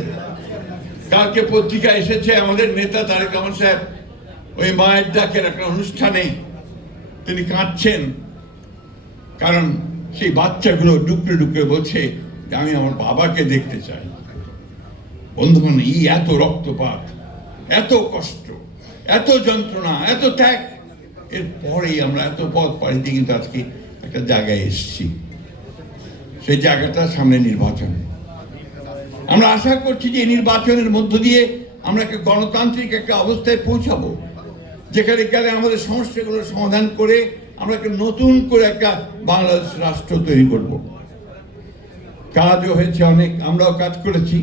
আছে কালকে পত্রিকা এসেছে আমাদের নেতা তারেক রহমান সাহেব, ওই মায়ের ডাকের একটা অনুষ্ঠানে তিনি কাঁদছেন। কারণ সেই বাচ্চাগুলো ডুকরে ডুকরে বলছে যে আমি আমার বাবাকে দেখতে চাই। বন্ধুগণ, এই এত রক্তপাত, এত কষ্ট, এত যন্ত্রণা, এত ত্যাগ এরপরেই আমরা এত পথ পাড়ি দিয়ে কিন্তু আজকে একটা জায়গায় এসেছি। সেই জায়গাটা সামনে নির্বাচন। আমরা আশা করছি যে নির্বাচনের মধ্য দিয়ে আমরা একটা গণতান্ত্রিক একটা অবস্থায় পৌঁছাবো, যেখানে গেলে আমাদের সমস্যাগুলো সমাধান করে আমরা একটা নতুন করে একটা বাংলাদেশ রাষ্ট্র তৈরি করব। কাজও হয়েছে অনেক, আমরাও কাজ করেছি।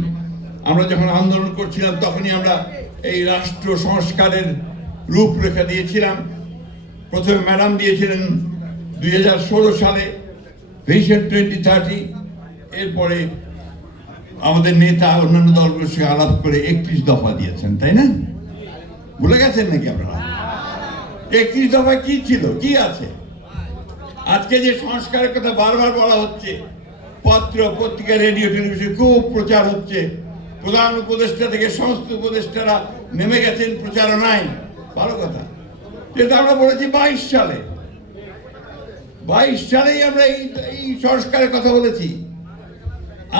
আমরা যখন আন্দোলন করছিলাম, তখনই আমরা এই রাষ্ট্র সংস্কারের রূপরেখা দিয়েছিলাম। প্রথমে ম্যাডাম দিয়েছিলেন দুই হাজার ষোলো সালে ভিশন টোয়েন্টি থার্টি, এরপরে আমাদের নেতা, অন্যান্য দলগুলোর সঙ্গে আলাপ করে একত্রিশ দফা দিয়েছেন, তাই না? ভুলে গেছেন নাকি আপনারা? একত্রিশ দফা কি ছিল? কি আছে? আজকে যে সংস্কারের কথা বারবার বলা হচ্ছে, পত্র, পত্রিকা, রেডিও, টেলিভিশন খুব প্রচার হচ্ছে। প্রধান উপদেষ্টা থেকে সমস্ত উপদেষ্টারা নেমে গেছেন প্রচারণায় ভালো কথা। যেটা আমরা বলেছি বাইশ সালে। বাইশ সালেই আমরা এই এই সংস্কারের কথা বলেছি।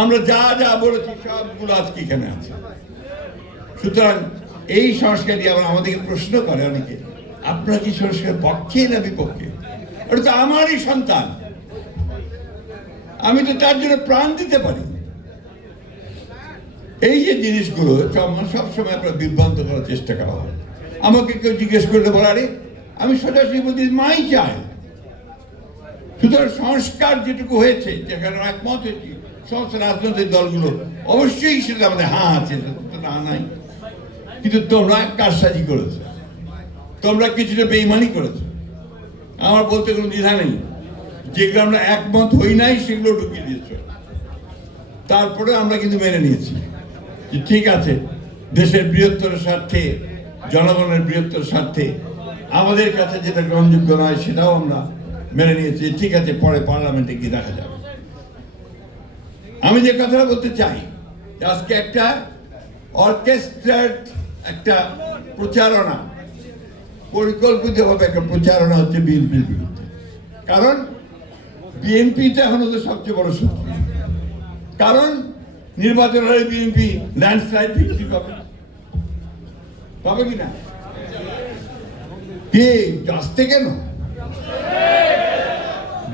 আমরা যা যা বলেছি, সবগুলো আজকে এখানে আছে। সুতরাং এই সংস্কারটি আবার আমাদেরকে প্রশ্ন করে অনেকে, আপনারা কি সংস্কার পক্ষে না বিপক্ষে? ওটা তো আমারই সন্তান। আমি তো তার জন্য প্রাণ দিতে পারি। এই যে জিনিসগুলো সবসময় আপনার বিভ্রান্ত করার চেষ্টা করা হয়। আমাকে কেউ জিজ্ঞেস করলে বলারে আমি সোজাসুজি বলতে মাই চাই সুতরাং সংস্কার যেটুকু হয়েছে, যেখানে একমত হয়েছি সমস্ত রাজনৈতিক দলগুলো। অবশ্যই সেটা আমাদের হ্যাঁ আছে না, নাই। কিন্তু তোমরা কারসাজি করেছ। তোমরা কিছুটা বেইমানি করেছ। আমার বলতে কোনো দ্বিধা নেই। যেগুলো আমরা একমত হই নাই, সেগুলো ঢুকিয়ে দিয়েছ। তারপরে আমরা কিন্তু মেনে নিয়েছি। যে ঠিক আছে, দেশের বৃহত্তর স্বার্থে, জনগণের বৃহত্তর স্বার্থে, আমাদের কাছে যেটা গ্রহণযোগ্য নয়, সেটাও আমরা মেনে নিয়েছি। ঠিক আছে, পরে পার্লামেন্টে গিয়ে দেখা যাবে। আমি যে কথাটা বলতে চাই আজকে একটা অর্কেস্ট্রার একটা প্রচারণা পরিকল্পিত পরিকল্পিতভাবে একটা প্রচারণা হচ্ছে বিএনপির বিরুদ্ধে। কারণ বিএনপিটা এখন ওদের সবচেয়ে বড় শত্রু কারণ নির্বাচন হলে বিএনপি ল্যান্ডস্লাইড ভিক্টি পাবে। পাবে কি না? কি? আসতে কেন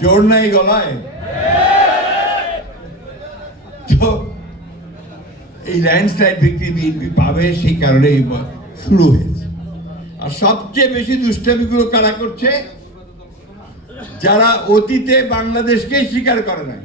জোর নাই গলায় তো এই ল্যান্ডস্লাইড ভিত্তি বিএনপি পাবে সেই কারণে এই শুরু হয়েছে। আর সবচেয়ে বেশি দুষ্টামিগুলো কারা করছে? যারা অতীতে বাংলাদেশকে স্বীকার করে নাই।